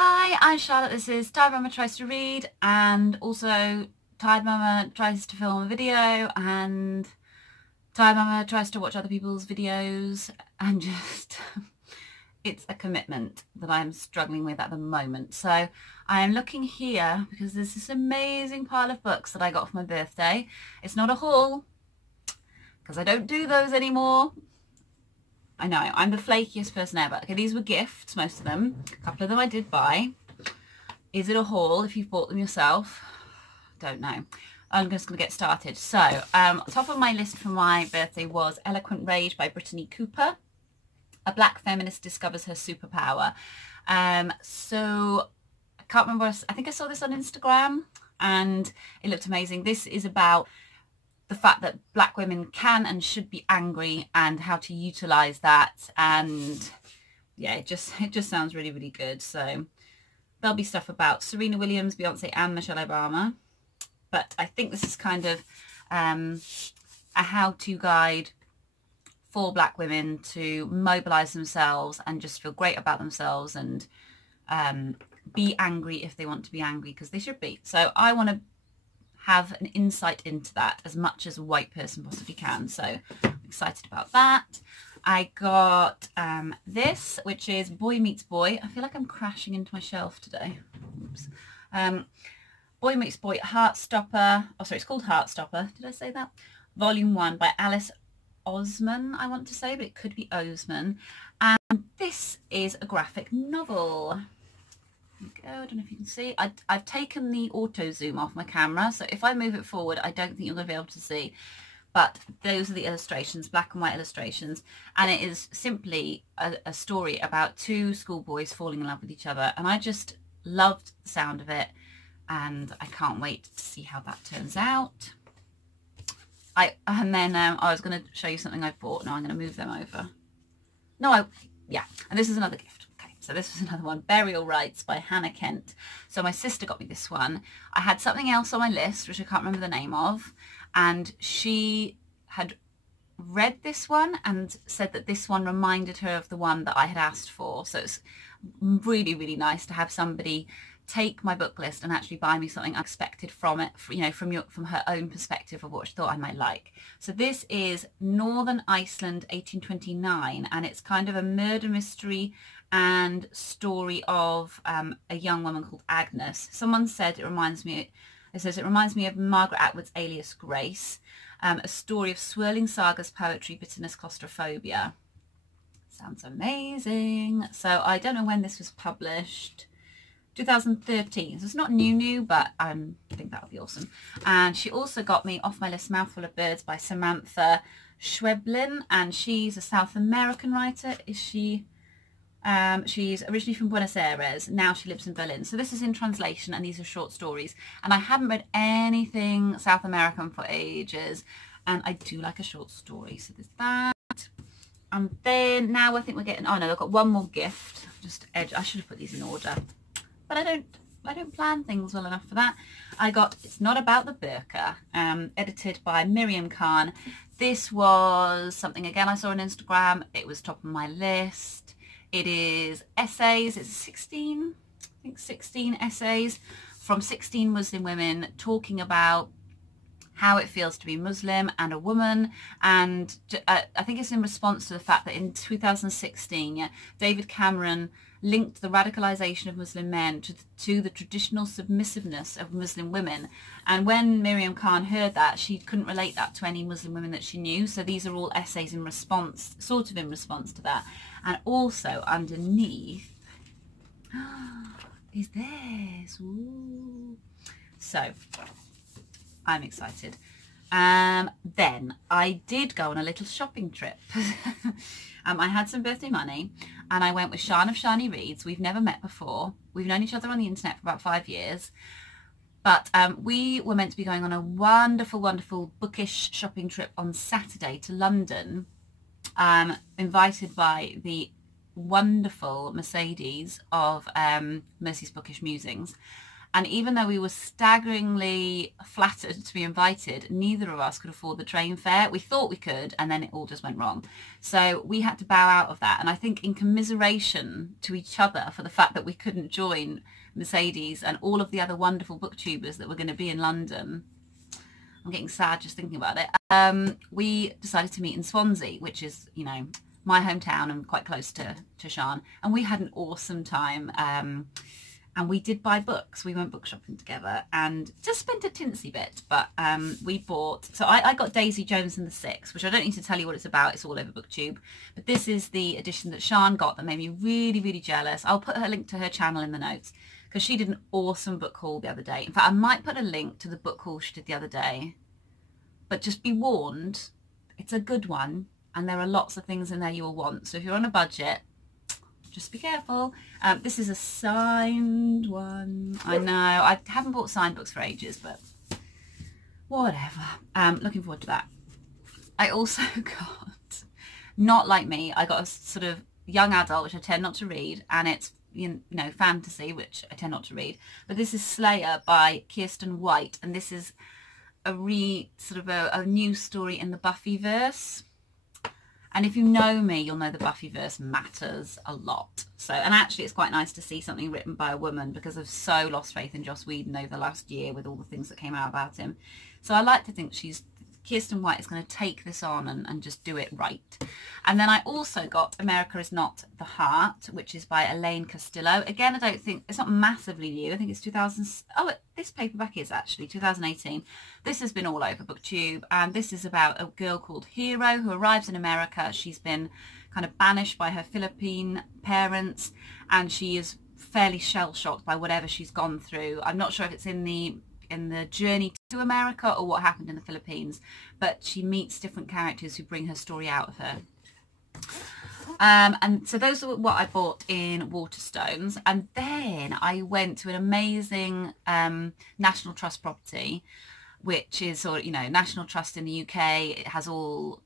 Hi, I'm Charlotte. This is Tired Mama Tries to Read, and also Tired Mama tries to film a video, and Tired Mama tries to watch other people's videos, and just it's a commitment that I'm struggling with at the moment. So I am looking here because there's this amazing pile of books that I got for my birthday. It's not a haul because I don't do those anymore. I know, I'm the flakiest person ever. Okay, these were gifts, most of them. A couple of them I did buy. Is it a haul if you've bought them yourself? Don't know. I'm just going to get started. So, top of my list for my birthday was Eloquent Rage by Brittney Cooper. A black feminist discovers her superpower. So, I can't remember, I think I saw this on Instagram and it looked amazing. This is about the fact that black women can and should be angry and how to utilize that, and yeah, it just sounds really, really good. So there'll be stuff about Serena Williams, Beyonce and Michelle Obama, but I think this is kind of a how-to guide for black women to mobilize themselves and just feel great about themselves and be angry if they want to be angry, because they should be. So I want to have an insight into that as much as a white person possibly can. So I'm excited about that. I got this, which is Boy Meets Boy. I feel like I'm crashing into my shelf today. Oops. Boy Meets Boy, Heartstopper. Oh, sorry, it's called Heartstopper. Did I say that? Volume 1 by Alice Oseman, I want to say, but it could be Oseman. And this is a graphic novel. There we go. I don't know if you can see. I've taken the auto zoom off my camera, so if I move it forward I don't think you're going to be able to see, but those are the illustrations, black and white illustrations, and it is simply a story about two schoolboys falling in love with each other, and I just loved the sound of it and I can't wait to see how that turns out. And then I was going to show you something I bought. No, I'm going to move them over. Yeah, and this is another gift. So this was another one, Burial Rites by Hannah Kent. So my sister got me this one. I had something else on my list, which I can't remember the name of, and she had read this one and said that this one reminded her of the one that I had asked for. So it's really, really nice to have somebody take my book list and actually buy me something unexpected from it, you know, from her own perspective of what she thought I might like. So this is Northern Iceland 1829, and it's kind of a murder mystery and story of a young woman called Agnes. Someone said it reminds me of Margaret Atwood's Alias Grace, a story of swirling sagas, poetry, bitterness, claustrophobia. Sounds amazing. So I don't know when this was published. 2013, so it's not new, but I think that would be awesome. And she also got me off my list Mouthful of Birds by Samanta Schweblin, and she's a South American writer. Is she? She's originally from Buenos Aires, now she lives in Berlin. So this is in translation and these are short stories, and I haven't read anything South American for ages, and I do like a short story, so there's that. And then now I think we're getting, oh no, I've got one more gift. I should have put these in order, but I don't plan things well enough for that. I got It's Not About the Burqa, edited by Miriam Khan. This was something, again, I saw on Instagram. It was top of my list. It is essays. It's 16 essays from 16 Muslim women talking about how it feels to be Muslim and a woman, and I think it's in response to the fact that in 2016 David Cameron linked the radicalization of Muslim men to the traditional submissiveness of Muslim women, and when Miriam Khan heard that, she couldn't relate that to any Muslim women that she knew. So these are all essays in response, sort of in response to that. And also underneath is this. Ooh. So I'm excited. Then I did go on a little shopping trip. I had some birthday money and I went with Siân of Shiny Reads. We've never met before. We've known each other on the internet for about 5 years. But we were meant to be going on a wonderful, wonderful bookish shopping trip on Saturday to London, invited by the wonderful Mercedes of Mercy's Bookish Musings. And even though we were staggeringly flattered to be invited, neither of us could afford the train fare. We thought we could, and then it all just went wrong. So we had to bow out of that. And I think in commiseration to each other for the fact that we couldn't join Mercedes and all of the other wonderful booktubers that were going to be in London, I'm getting sad just thinking about it, we decided to meet in Swansea, which is, you know, my hometown and quite close to Siân. And we had an awesome time. And we did buy books. We went book shopping together and just spent a tinsy bit. But we bought, so I got Daisy Jones and the Six, which I don't need to tell you what it's about. It's all over BookTube. But this is the edition that Siân got that made me really, really jealous. I'll put her link to her channel in the notes because she did an awesome book haul the other day. In fact, I might put a link to the book haul she did the other day. But just be warned, it's a good one. And there are lots of things in there you will want. So if you're on a budget, just be careful. This is a signed one. I know, I haven't bought signed books for ages, but whatever. Looking forward to that. I also got, not like me, I got a sort of young adult, which I tend not to read, and it's, you know, fantasy, which I tend not to read. But this is Slayer by Kiersten White, and this is a a new story in the Buffyverse. And if you know me, you'll know the Buffyverse matters a lot. So, and actually it's quite nice to see something written by a woman because I've so lost faith in Joss Whedon over the last year with all the things that came out about him. So I like to think Kiersten White is going to take this on and just do it right. And then I also got America Is Not the Heart, which is by Elaine Castillo. Again, I don't think, it's not massively new. I think it's 2000, oh, this paperback is actually 2018. This has been all over BookTube, and this is about a girl called Hero who arrives in America. She's been kind of banished by her Philippine parents, and she is fairly shell-shocked by whatever she's gone through. I'm not sure if it's in the journey to America or what happened in the Philippines, but she meets different characters who bring her story out of her. And so those are what I bought in Waterstones. And then I went to an amazing National Trust property, which is, or you know, National Trust in the UK. It has all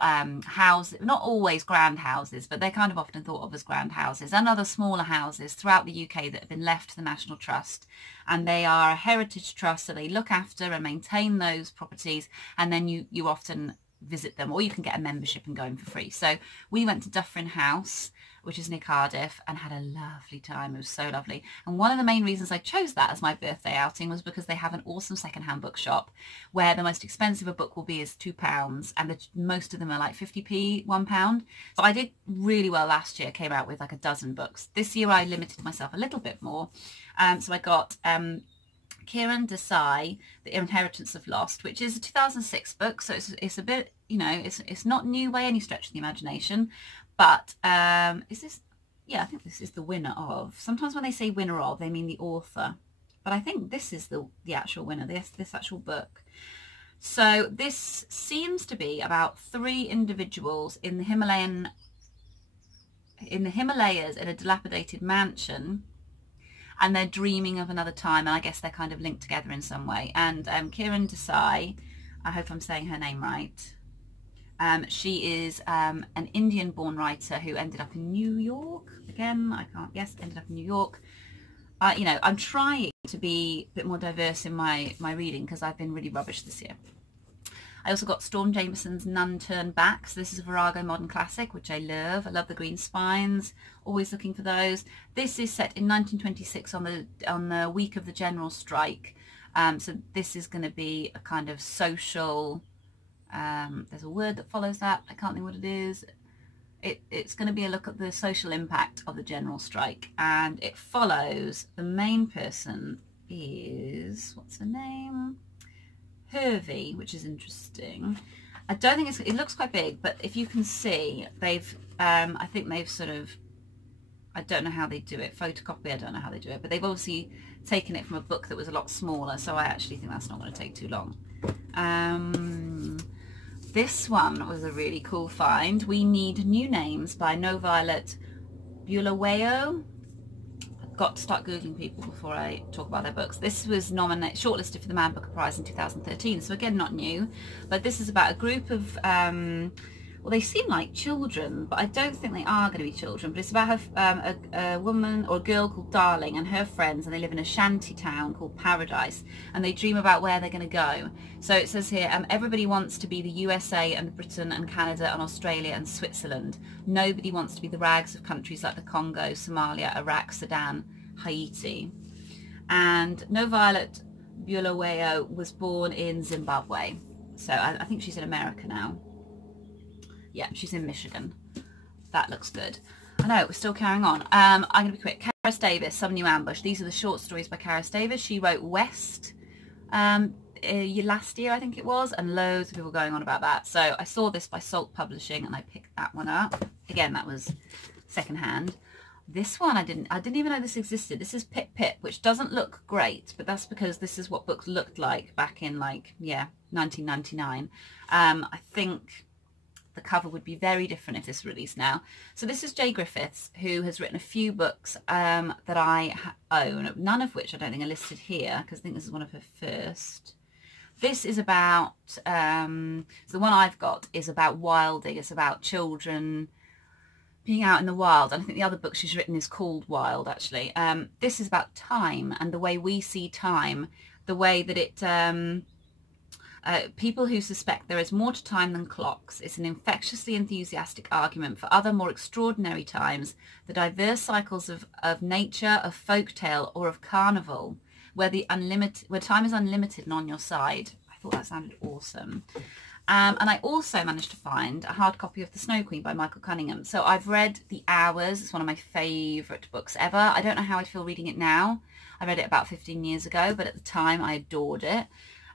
houses, not always grand houses, but they're kind of often thought of as grand houses, and other smaller houses throughout the UK that have been left to the National Trust. And they are a heritage trust, so they look after and maintain those properties, and then you often visit them, or you can get a membership and go in for free. So we went to Dyffryn House, which is near Cardiff, and had a lovely time. It was so lovely. And one of the main reasons I chose that as my birthday outing was because they have an awesome secondhand bookshop where the most expensive a book will be is £2, and most of them are like 50p, £1. So I did really well last year, came out with like a dozen books. This year I limited myself a little bit more. So I got Kiran, Desai, The Inheritance of Lost, which is a 2006 book, so it's a bit, you know, it's not new by any stretch of the imagination, but is this, yeah, I think this is the winner of. Sometimes when they say winner of, they mean the author, but I think this is the actual winner, this actual book. So this seems to be about 3 individuals in the Himalayas in a dilapidated mansion, and they're dreaming of another time, and I guess they're kind of linked together in some way. And Kiran Desai, I hope I'm saying her name right, she is an Indian-born writer who ended up in New York. Again, I can't guess, ended up in New York. You know, I'm trying to be a bit more diverse in my reading because I've been really rubbish this year. I also got Storm Jameson's None Turn Back. So this is a Virago modern classic, which I love. I love the green spines, always looking for those. This is set in 1926 on the week of the general strike. So this is going to be a kind of social, there's a word that follows that, I can't think what it is. It's going to be a look at the social impact of the general strike, and it follows, the main person is, what's her name? Hervey, which is interesting. I don't think it looks quite big, but if you can see, they've I think they've sort of, I don't know how they do it, photocopy, I don't know how they do it, but they've obviously taken it from a book that was a lot smaller, so I actually think that's not going to take too long. This one was a really cool find. We Need New Names by noviolet Bulawayo. Got to start googling people before I talk about their books. This was shortlisted for the Man Booker Prize in 2013, so again not new, but this is about a group of well, they seem like children, but I don't think they are going to be children. But it's about a woman or a girl called Darling and her friends, and they live in a shanty town called Paradise, and they dream about where they're going to go. So it says here, everybody wants to be the USA and Britain and Canada and Australia and Switzerland. Nobody wants to be the rags of countries like the Congo, Somalia, Iraq, Sudan, Haiti. And noviolet bulawayo was born in Zimbabwe. So I think she's in America now. Yeah, she's in Michigan. That looks good. I know, we're still carrying on. I'm going to be quick. Carys Davies, Some New Ambush. These are the short stories by Carys Davies. She wrote West last year, I think it was, and loads of people going on about that. So I saw this by Salt Publishing and I picked that one up. Again, that was secondhand. This one I didn't even know this existed. This is Pip Pip, which doesn't look great, but that's because this is what books looked like back in, like, yeah, 1999. I think the cover would be very different if this were released now. So this is Griffiths, who has written a few books that I own, none of which I don't think are listed here, because I think this is one of her first. This is about, so the one I've got is about wilding. It's about children being out in the wild. And I think the other book she's written is called Wild, actually. This is about time and the way we see time, the way that it... people who suspect there is more to time than clocks. It's an infectiously enthusiastic argument for other more extraordinary times, the diverse cycles of nature, of folktale, or of carnival, where time is unlimited and on your side. I thought that sounded awesome. And I also managed to find a hard copy of The Snow Queen by Michael Cunningham. So I've read The Hours. It's one of my favourite books ever. I don't know how I'd feel reading it now. I read it about 15 years ago, but at the time I adored it.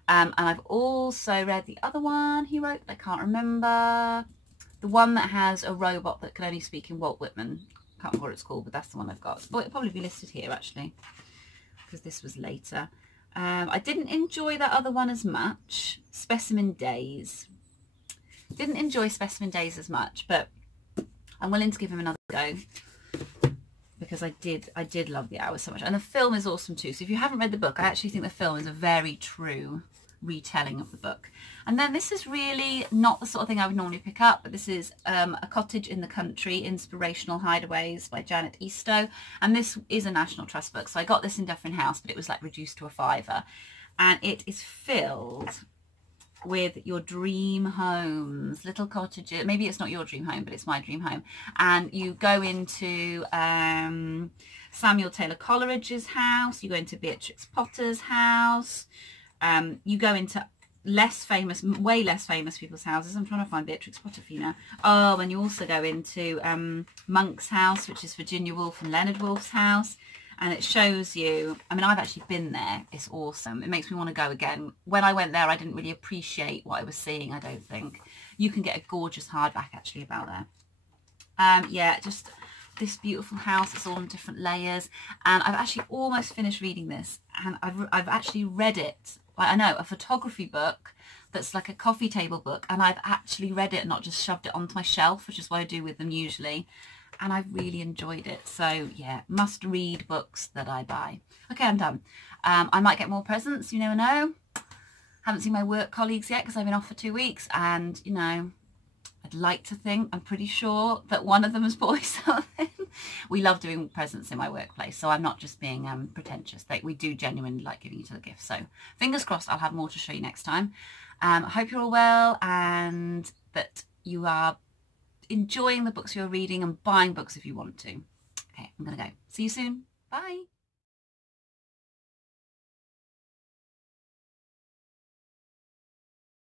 And I've also read the other one he wrote, I can't remember. The one that has a robot that can only speak in Walt Whitman. Can't remember what it's called, but that's the one I've got. Oh, it'll probably be listed here, actually, because this was later. I didn't enjoy that other one as much. Specimen Days. Didn't enjoy Specimen Days as much, but I'm willing to give him another go, because I did love The Hours so much. And the film is awesome too. So if you haven't read the book, I actually think the film is a very true retelling of the book. And then this is really not the sort of thing I would normally pick up, but this is A Cottage in the Country, Inspirational Hideaways by Janet Eastoe. And this is a National Trust book. So I got this in Dufferin House, but it was like reduced to a £5. And it is filled with your dream homes, little cottages. Maybe it's not your dream home, but it's my dream home. And you go into Samuel Taylor Coleridge's house, you go into Beatrix Potter's house, you go into way less famous people's houses. I'm trying to find Beatrix Potter for you now. Oh, and you also go into Monk's house, which is Virginia Woolf and Leonard Woolf's house. And it shows you, I mean, I've actually been there. It's awesome. It makes me want to go again. When I went there, I didn't really appreciate what I was seeing, I don't think. You can get a gorgeous hardback, actually, about there. Yeah, just this beautiful house. It's all in different layers. And I've actually almost finished reading this. And I've actually read it. I know, a photography book that's like a coffee table book. And I've actually read it and not just shoved it onto my shelf, which is what I do with them usually. And I've really enjoyed it. So yeah, must read books that I buy. Okay, I'm done. I might get more presents, you never know. Haven't seen my work colleagues yet because I've been off for 2 weeks, and you know, I'd like to think, I'm pretty sure that one of them has bought something. We love doing presents in my workplace, so I'm not just being pretentious. We do genuinely like giving each other gifts. So fingers crossed I'll have more to show you next time. I hope you're all well and that you are enjoying the books you're reading and buying books if you want to. Okay, I'm gonna go. See you soon. Bye.